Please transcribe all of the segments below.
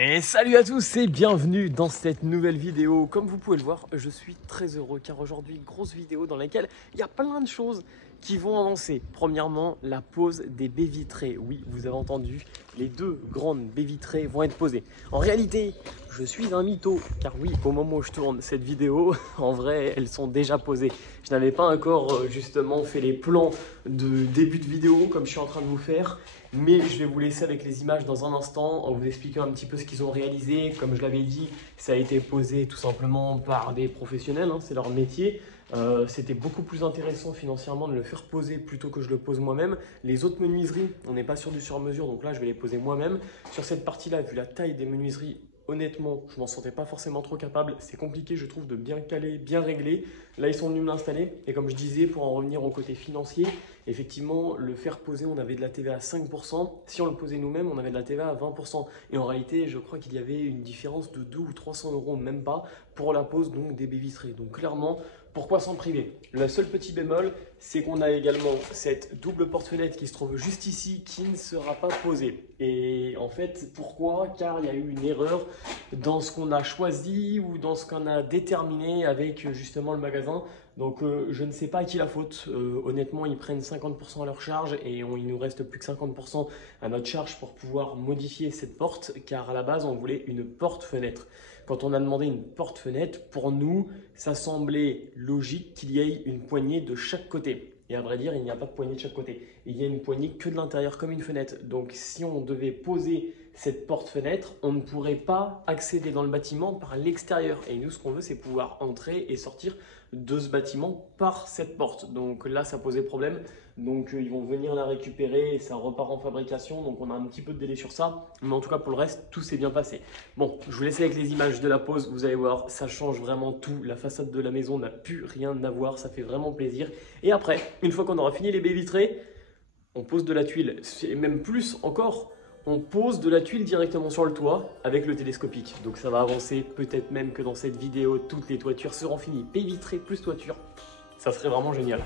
Et salut à tous et bienvenue dans cette nouvelle vidéo. Comme vous pouvez le voir, je suis très heureux car aujourd'hui, grosse vidéo dans laquelle il y a plein de choses qui vont avancer. Premièrement, la pose des baies vitrées. Oui, vous avez entendu, les deux grandes baies vitrées vont être posées. En réalité, je suis un mytho car oui, au moment où je tourne cette vidéo, en vrai, elles sont déjà posées. Je n'avais pas encore justement fait les plans de début de vidéo comme je suis en train de vous faire. Mais je vais vous laisser avec les images dans un instant en vous expliquant un petit peu ce qu'ils ont réalisé. Comme je l'avais dit, ça a été posé tout simplement par des professionnels, hein, c'est leur métier. C'était beaucoup plus intéressant financièrement de le faire poser plutôt que je le pose moi-même. Les autres menuiseries, on n'est pas sur du sur-mesure, donc là je vais les poser moi-même. Sur cette partie-là, vu la taille des menuiseries, honnêtement, je m'en sentais pas forcément trop capable. C'est compliqué, je trouve, de bien caler, bien régler. Là, ils sont venus me l'installer. Et comme je disais, pour en revenir au côté financier, effectivement, le faire poser, on avait de la TVA à 5%. Si on le posait nous-mêmes, on avait de la TVA à 20%. Et en réalité, je crois qu'il y avait une différence de 200 ou 300 euros, même pas, pour la pose donc, des baies vitrées. Donc clairement, pourquoi s'en priver? Le seul petit bémol, c'est qu'on a également cette double porte-fenêtre qui se trouve juste ici, qui ne sera pas posée. Et en fait, pourquoi? Car il y a eu une erreur dans ce qu'on a choisi ou dans ce qu'on a déterminé avec justement le magasin. Donc je ne sais pas à qui la faute. Honnêtement, ils prennent 50% à leur charge et il nous reste plus que 50% à notre charge pour pouvoir modifier cette porte, car à la base, on voulait une porte-fenêtre. Quand on a demandé une porte-fenêtre, pour nous, ça semblait logique qu'il y ait une poignée de chaque côté. Et à vrai dire, il n'y a pas de poignée de chaque côté. Il y a une poignée que de l'intérieur, comme une fenêtre. Donc si on devait poser cette porte-fenêtre, on ne pourrait pas accéder dans le bâtiment par l'extérieur. Et nous, ce qu'on veut, c'est pouvoir entrer et sortir de ce bâtiment par cette porte. Donc là, ça posait problème. Donc ils vont venir la récupérer et ça repart en fabrication. Donc on a un petit peu de délai sur ça. Mais en tout cas, pour le reste, tout s'est bien passé. Bon, je vous laisse avec les images de la pose. Vous allez voir, ça change vraiment tout. La façade de la maison n'a plus rien à voir. Ça fait vraiment plaisir. Et après, une fois qu'on aura fini les baies vitrées, on pose de la tuile. Et même plus encore, on pose de la tuile directement sur le toit avec le télescopique. Donc ça va avancer, peut-être même que dans cette vidéo, toutes les toitures seront finies. Baies vitrées plus toiture, ça serait vraiment génial.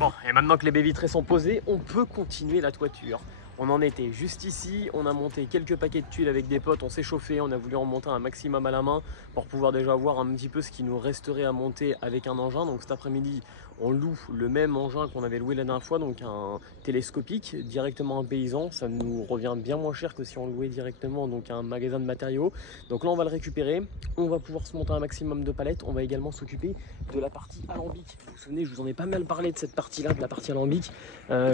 Bon, et maintenant que les baies vitrées sont posées, on peut continuer la toiture. On en était juste ici, on a monté quelques paquets de tuiles avec des potes, on s'est chauffé, on a voulu en monter un maximum à la main pour pouvoir déjà voir un petit peu ce qui nous resterait à monter avec un engin. Donc cet après-midi, on loue le même engin qu'on avait loué la dernière fois, donc un télescopique, directement un paysan. Ça nous revient bien moins cher que si on louait directement donc un magasin de matériaux. Donc là, on va le récupérer, on va pouvoir se monter un maximum de palettes. On va également s'occuper de la partie alambic. Vous vous souvenez, je vous en ai pas mal parlé de cette partie-là, de la partie alambic.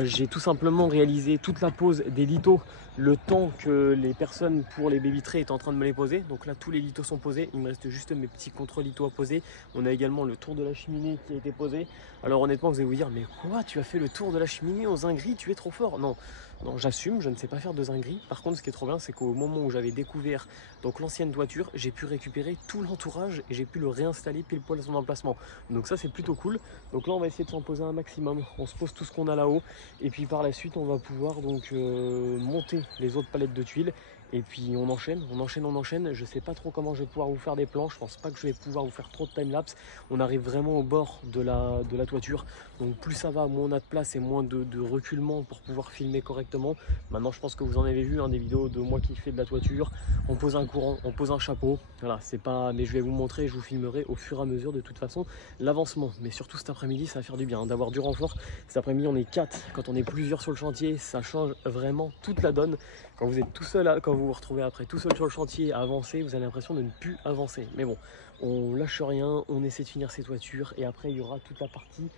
J'ai tout simplement réalisé toute la pose des lithos le temps que les personnes pour les baies vitrées étaient en train de me les poser. Donc là, tous les lithos sont posés. Il me reste juste mes petits contre-lithos à poser. On a également le tour de la cheminée qui a été posé. Alors honnêtement, vous allez vous dire, mais quoi, tu as fait le tour de la cheminée aux zingueries, tu es trop fort. Non, non, j'assume, je ne sais pas faire de zingueries. Par contre, ce qui est trop bien, c'est qu'au moment où j'avais découvert donc l'ancienne toiture, j'ai pu récupérer tout l'entourage et j'ai pu le réinstaller pile poil à son emplacement. Donc ça, c'est plutôt cool. Donc là, on va essayer de s'en poser un maximum. On se pose tout ce qu'on a là-haut et puis par la suite, on va pouvoir donc monter les autres palettes de tuiles Et puis on enchaîne, on enchaîne, on enchaîne. Je sais pas trop comment je vais pouvoir vous faire des plans. Je pense pas que je vais pouvoir vous faire trop de timelapse. On arrive vraiment au bord de la toiture. Donc plus ça va, moins on a de place et moins de reculement pour pouvoir filmer correctement. Maintenant je pense que vous en avez vu des vidéos de moi qui fait de la toiture. On pose un courant, on pose un chapeau. Voilà, c'est pas. Mais je vais vous montrer, je vous filmerai au fur et à mesure de toute façon l'avancement. Mais surtout cet après-midi, ça va faire du bien d'avoir du renfort. Cet après-midi on est 4. Quand on est plusieurs sur le chantier, ça change vraiment toute la donne. Quand vous êtes tout seul, quand vous vous retrouvez après tout seul sur le chantier à avancer, vous avez l'impression de ne plus avancer. Mais bon, on lâche rien, on essaie de finir ces toitures et après il y aura toute la partie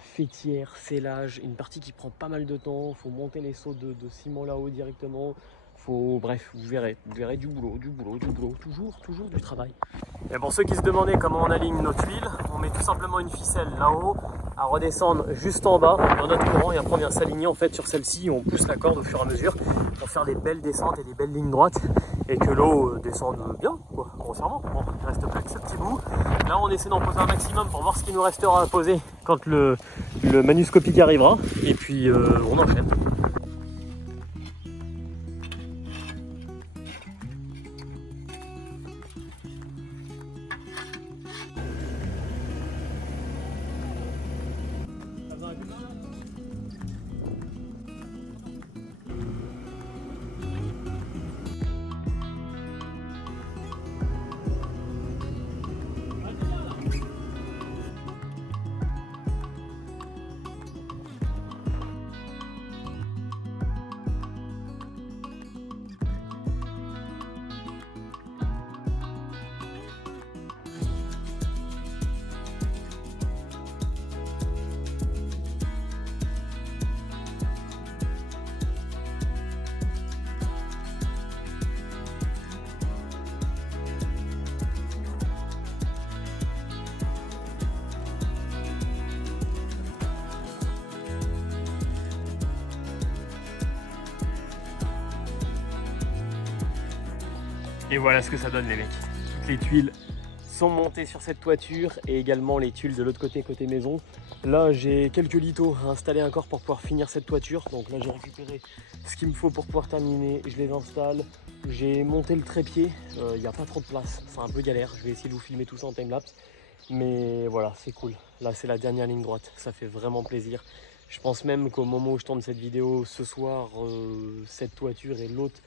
fêtière, scellage, une partie qui prend pas mal de temps. Il faut monter les seaux de ciment là-haut directement. Bref, vous verrez du boulot, toujours du travail. Et pour ceux qui se demandaient comment on aligne nos tuiles, on met tout simplement une ficelle là-haut à redescendre juste en bas dans notre courant et après on vient s'aligner en fait sur celle-ci. On pousse la corde au fur et à mesure pour faire des belles descentes et des belles lignes droites et que l'eau descende bien, quoi, grossièrement. Bon, il reste plus que ce petit bout. Là on essaie d'en poser un maximum pour voir ce qui nous restera à poser quand le manuscopique arrivera et puis on enchaîne. Et voilà ce que ça donne les mecs. Toutes les tuiles sont montées sur cette toiture et également les tuiles de l'autre côté, côté maison. Là j'ai quelques litos à installer encore pour pouvoir finir cette toiture. Donc là j'ai récupéré ce qu'il me faut pour pouvoir terminer. Je les installe. J'ai monté le trépied. Il n'y a pas trop de place. C'est un peu galère. Je vais essayer de vous filmer tout ça en timelapse. Mais voilà, c'est cool. Là c'est la dernière ligne droite. Ça fait vraiment plaisir. Je pense même qu'au moment où je tourne cette vidéo ce soir, cette toiture et l'autre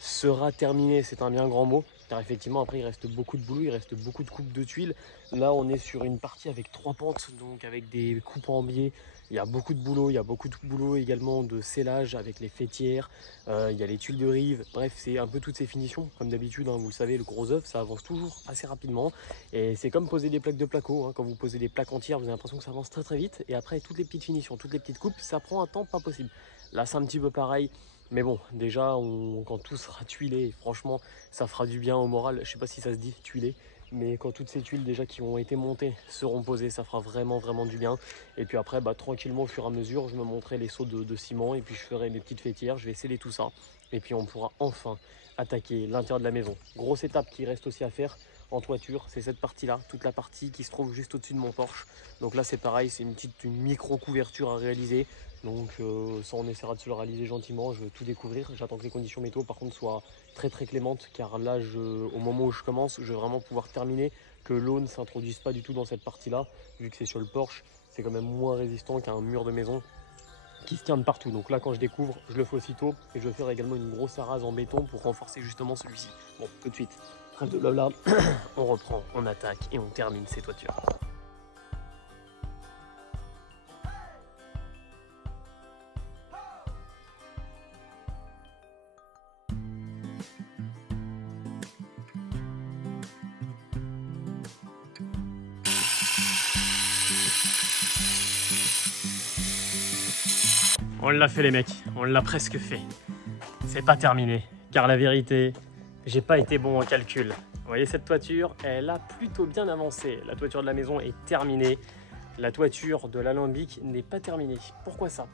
sera terminé, c'est un bien grand mot, car effectivement après il reste beaucoup de boulot, il reste beaucoup de coupes de tuiles. Là on est sur une partie avec 3 pentes, donc avec des coupes en biais. Il y a beaucoup de boulot, il y a beaucoup de boulot également de scellage avec les fêtières, il y a les tuiles de rive, bref c'est un peu toutes ces finitions. Comme d'habitude, vous le savez, le gros œuf ça avance toujours assez rapidement et c'est comme poser des plaques de placo, quand vous posez des plaques entières vous avez l'impression que ça avance très très vite et après toutes les petites finitions, toutes les petites coupes ça prend un temps pas possible. Là c'est un petit peu pareil. Mais bon, déjà, quand tout sera tuilé, franchement, ça fera du bien au moral. Je sais pas si ça se dit, tuilé. Mais quand toutes ces tuiles déjà qui ont été montées seront posées, ça fera vraiment du bien. Et puis après, tranquillement, au fur et à mesure, je me montrerai les seaux de ciment. Et puis je ferai mes petites fêtières, je vais sceller tout ça. Et puis on pourra enfin attaquer l'intérieur de la maison. Grosse étape qui reste aussi à faire en toiture, c'est cette partie-là. Toute la partie qui se trouve juste au-dessus de mon porche. Donc là, c'est pareil, c'est une micro couverture à réaliser. Donc ça on essaiera de se le réaliser gentiment, je veux tout découvrir, j'attends que les conditions météo par contre soient très clémentes car là au moment où je commence, je veux vraiment pouvoir terminer, que l'eau ne s'introduise pas du tout dans cette partie là, vu que c'est sur le porche, c'est quand même moins résistant qu'un mur de maison qui se tient de partout. Donc là quand je découvre, je le fais aussitôt et je vais faire également une grosse arase en béton pour renforcer justement celui-ci. Bon, tout de suite, trêve de blabla, on reprend, on attaque et on termine ces toitures. On l'a fait les mecs, on l'a presque fait. C'est pas terminé, car la vérité, j'ai pas été bon en calcul. Vous voyez cette toiture, elle a plutôt bien avancé. La toiture de la maison est terminée. La toiture de l'alambic n'est pas terminée. Pourquoi ça?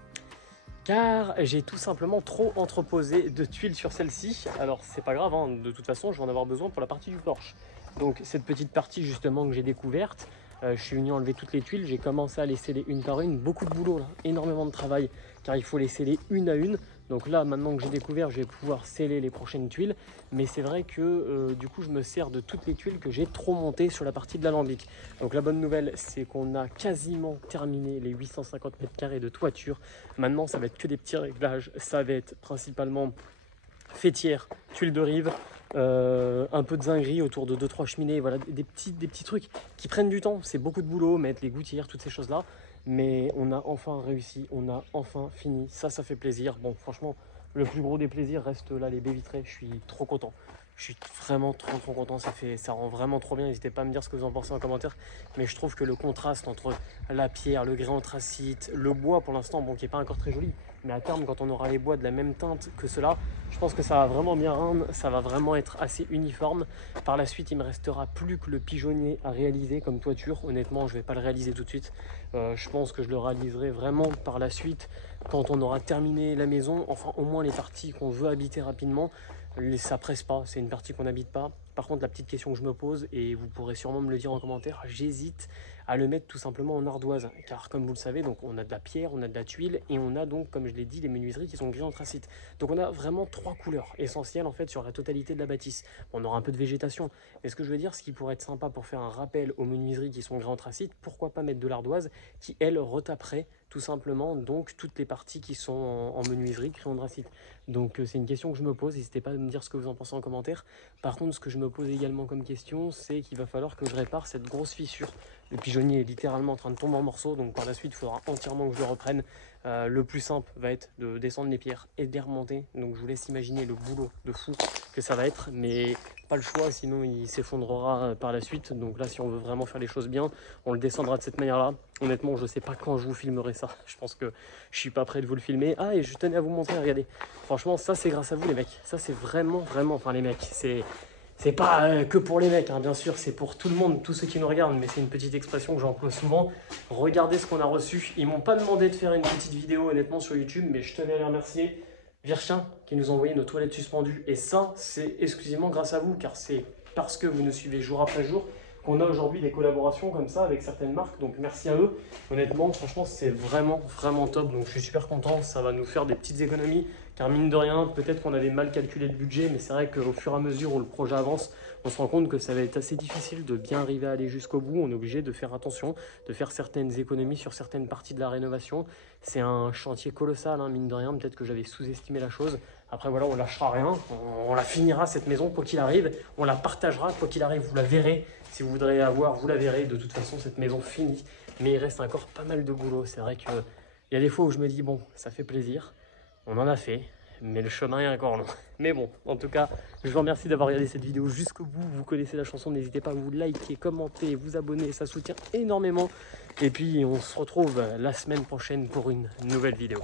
Car j'ai tout simplement trop entreposé de tuiles sur celle-ci. Alors c'est pas grave, de toute façon je vais en avoir besoin pour la partie du porche. Donc cette petite partie justement que j'ai découverte, je suis venu enlever toutes les tuiles, j'ai commencé à les sceller une par une, beaucoup de boulot là, énormément de travail, car il faut les sceller une à une. Donc là, maintenant que j'ai découvert, je vais pouvoir sceller les prochaines tuiles. Mais c'est vrai que du coup, je me sers de toutes les tuiles que j'ai trop montées sur la partie de l'alambic. Donc la bonne nouvelle, c'est qu'on a quasiment terminé les 850 mètres carrés de toiture. Maintenant, ça va être que des petits réglages. Ça va être principalement fêtière, tuiles de rive, un peu de zinguerie autour de 2-3 cheminées, voilà, des petits trucs qui prennent du temps. C'est beaucoup de boulot, mettre les gouttières, toutes ces choses-là. Mais on a enfin réussi, on a enfin fini. Ça fait plaisir. Bon, franchement, le plus gros des plaisirs reste là, les baies vitrées. Je suis trop content. Je suis vraiment trop content. Ça rend vraiment trop bien. N'hésitez pas à me dire ce que vous en pensez en commentaire. Mais je trouve que le contraste entre la pierre, le grès anthracite, le bois pour l'instant, bon, qui n'est pas encore très joli, mais à terme, quand on aura les bois de la même teinte que cela, je pense que ça va vraiment bien rendre, ça va vraiment être assez uniforme. Par la suite, il me restera plus que le pigeonnier à réaliser comme toiture. Honnêtement, je ne vais pas le réaliser tout de suite. Je pense que je le réaliserai vraiment par la suite quand on aura terminé la maison, enfin au moins les parties qu'on veut habiter rapidement. Ça presse pas, c'est une partie qu'on n'habite pas. Par contre, la petite question que je me pose, et vous pourrez sûrement me le dire en commentaire, j'hésite à le mettre tout simplement en ardoise. Car comme vous le savez, donc on a de la pierre, on a de la tuile, et on a donc, comme je l'ai dit, les menuiseries qui sont gris anthracite. Donc on a vraiment 3 couleurs essentielles en fait sur la totalité de la bâtisse. On aura un peu de végétation. Et ce que je veux dire, ce qui pourrait être sympa pour faire un rappel aux menuiseries qui sont gris anthracite, pourquoi pas mettre de l'ardoise qui, elle, retaperait tout simplement donc toutes les parties qui sont en menuiserie gris anthracite. Donc c'est une question que je me pose, n'hésitez pas à me dire ce que vous en pensez en commentaire. Par contre, ce que je me pose également comme question, c'est qu'il va falloir que je répare cette grosse fissure. Le pigeonnier est littéralement en train de tomber en morceaux, donc par la suite, il faudra entièrement que je le reprenne. Le plus simple va être de descendre les pierres et de les remonter. Donc je vous laisse imaginer le boulot de fou que ça va être, mais pas le choix, sinon il s'effondrera par la suite. Donc là, si on veut vraiment faire les choses bien, on le descendra de cette manière-là. Honnêtement, je ne sais pas quand je vous filmerai ça. Je pense que je suis pas prêt de vous le filmer. Ah, et je tenais à vous montrer, regardez. Franchement, ça c'est grâce à vous les mecs. Ça c'est vraiment, enfin les mecs, c'est pas que pour les mecs, hein, bien sûr, c'est pour tout le monde, tous ceux qui nous regardent, mais c'est une petite expression que j'emploie souvent. Regardez ce qu'on a reçu. Ils m'ont pas demandé de faire une petite vidéo honnêtement sur YouTube, mais je tenais à les remercier. Virchien qui nous a envoyé nos toilettes suspendues. Et ça, c'est exclusivement grâce à vous, car c'est parce que vous nous suivez jour après jour qu'on a aujourd'hui des collaborations comme ça avec certaines marques. Donc merci à eux. Honnêtement, franchement, c'est vraiment top. Donc je suis super content. Ça va nous faire des petites économies. Car mine de rien, peut-être qu'on avait mal calculé le budget, mais c'est vrai qu'au fur et à mesure où le projet avance, on se rend compte que ça va être assez difficile de bien arriver à aller jusqu'au bout. On est obligé de faire attention, de faire certaines économies sur certaines parties de la rénovation. C'est un chantier colossal, hein, mine de rien. Peut-être que j'avais sous-estimé la chose. Après, voilà, on lâchera rien. On la finira, cette maison, quoi qu'il arrive. On la partagera, quoi qu'il arrive. Vous la verrez. Si vous voudrez avoir, vous la verrez. De toute façon, cette maison finie. Mais il reste encore pas mal de boulot. C'est vrai qu'il y a des fois où je me dis, bon, ça fait plaisir. On en a fait, mais le chemin est encore long. Mais bon, en tout cas, je vous remercie d'avoir regardé cette vidéo jusqu'au bout. Vous connaissez la chanson, n'hésitez pas à vous liker, commenter, vous abonner, ça soutient énormément. Et puis, on se retrouve la semaine prochaine pour une nouvelle vidéo.